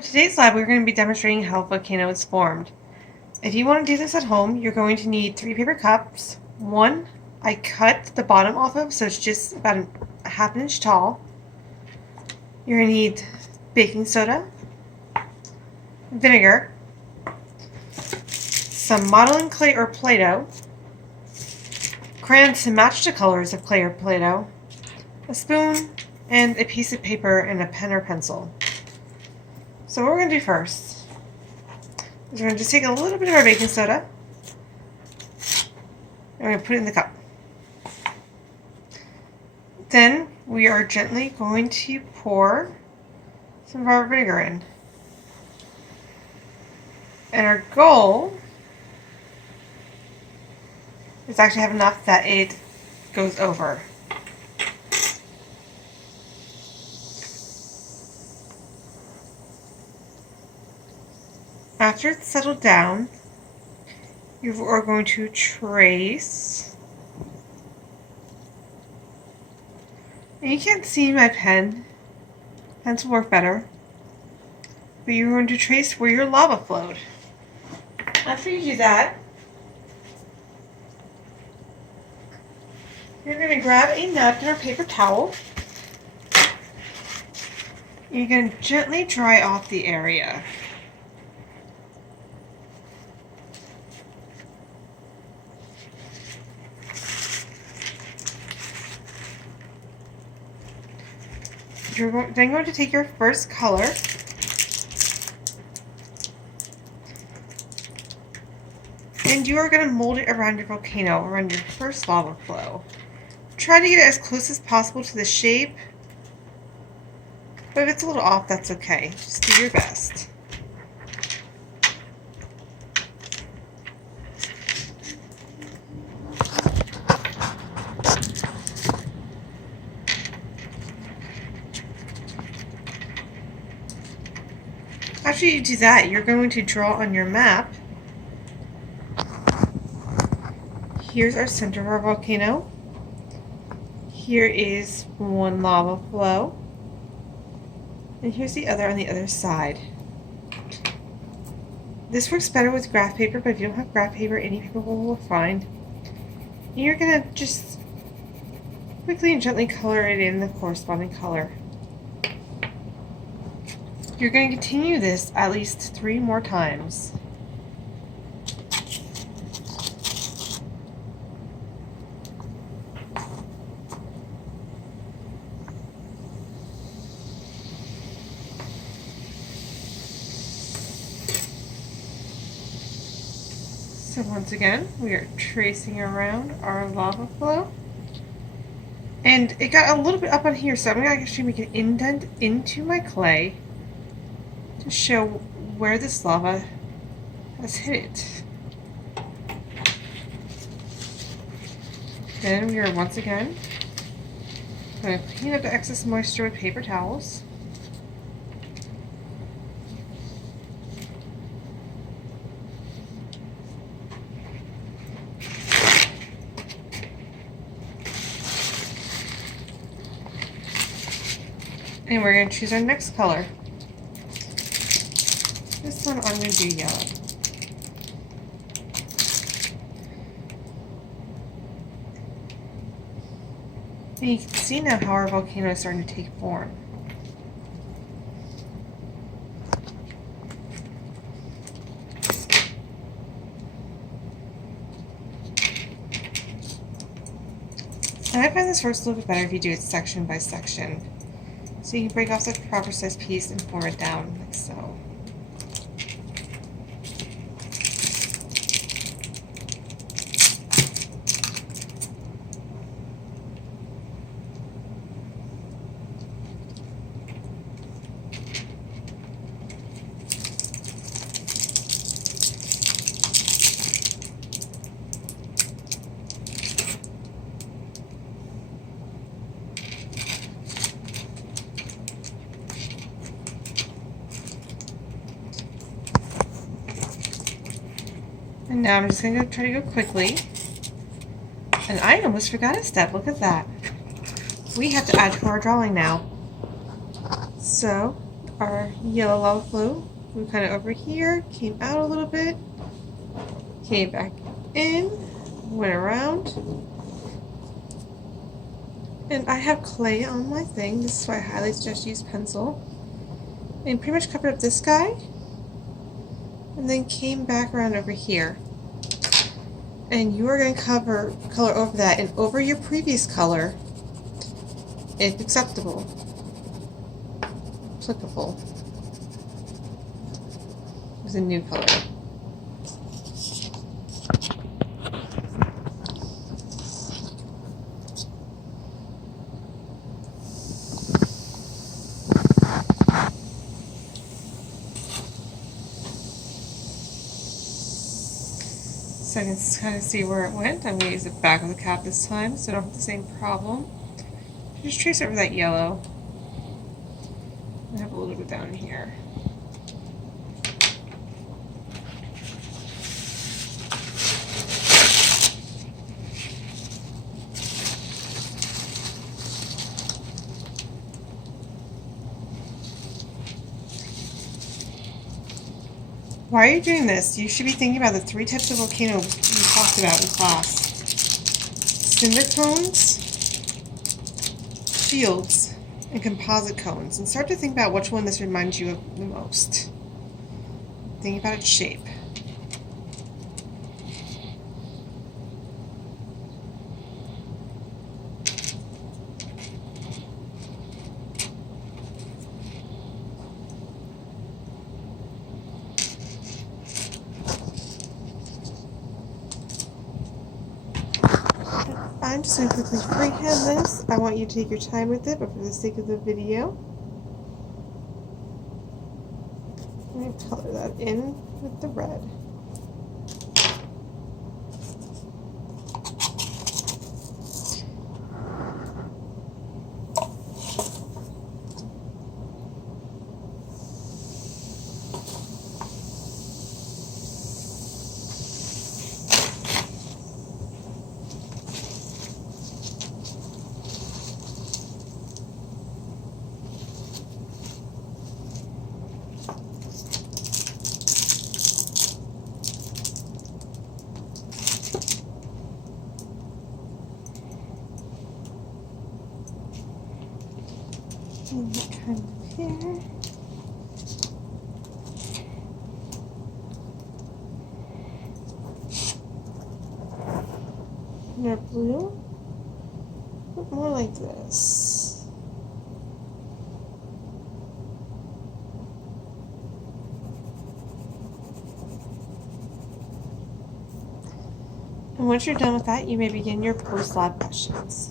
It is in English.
For today's lab, we're going to be demonstrating how a volcano is formed. If you want to do this at home, you're going to need 3 paper cups. One I cut the bottom off of, so it's just about a half an inch tall. You're going to need baking soda, vinegar, some modeling clay or Play-Doh, crayons to match the colors of clay or Play-Doh, a spoon, and a piece of paper and a pen or pencil. So what we're going to do first is we're going to just take a little bit of our baking soda and we're going to put it in the cup. Then we are gently going to pour some of our vinegar in. And our goal is to actually have enough that it goes over. After it's settled down, you are going to trace. And you can't see my pen. Pens will work better. But you're going to trace where your lava flowed. After you do that, you're going to grab a napkin or paper towel. You're going to gently dry off the area. You're then going to take your first color and you are going to mold it around your volcano, around your first lava flow. Try to get it as close as possible to the shape, but if it's a little off, that's okay. Just do your best. After you do that, you're going to draw on your map. Here's our center of our volcano. Here is one lava flow. And here's the other on the other side. This works better with graph paper, but if you don't have graph paper, any paper will work fine. And you're going to just quickly and gently color it in the corresponding color. You're going to continue this at least 3 more times. So once again, we are tracing around our lava flow. And it got a little bit up on here, so I'm going to actually make an indent into my clay to show where this lava has hit it. Then we are once again going to clean up the excess moisture with paper towels. And we're going to choose our next color. This one I'm going to do yellow. And you can see now how our volcano is starting to take form. And I find this works a little bit better if you do it section by section. So you can break off the proper size piece and form it down like so. And now I'm just going to try to go quickly. And I almost forgot a step. Look at that. We have to add to our drawing now. So our yellow lava flow. We kind of over here, came out a little bit, came back in, went around. And I have clay on my thing. This is why I highly suggest use pencil. And pretty much covered up this guy. And then came back around over here. And you are going to color over that and over your previous color if acceptable. Applicable. Use a new color. So I can kind of see where it went. I'm going to use the back of the cap this time so I don't have the same problem. Just trace over that yellow. I have a little bit down here. Why are you doing this? You should be thinking about the 3 types of volcano we talked about in class. Cinder cones, shields, and composite cones. And start to think about which one this reminds you of the most. Think about its shape. I'm just going to quickly freehand this. I want you to take your time with it, but for the sake of the video, I'm going to color that in with the red. And kind of here. Your blue, but more like this. And once you're done with that, you may begin your post-lab questions.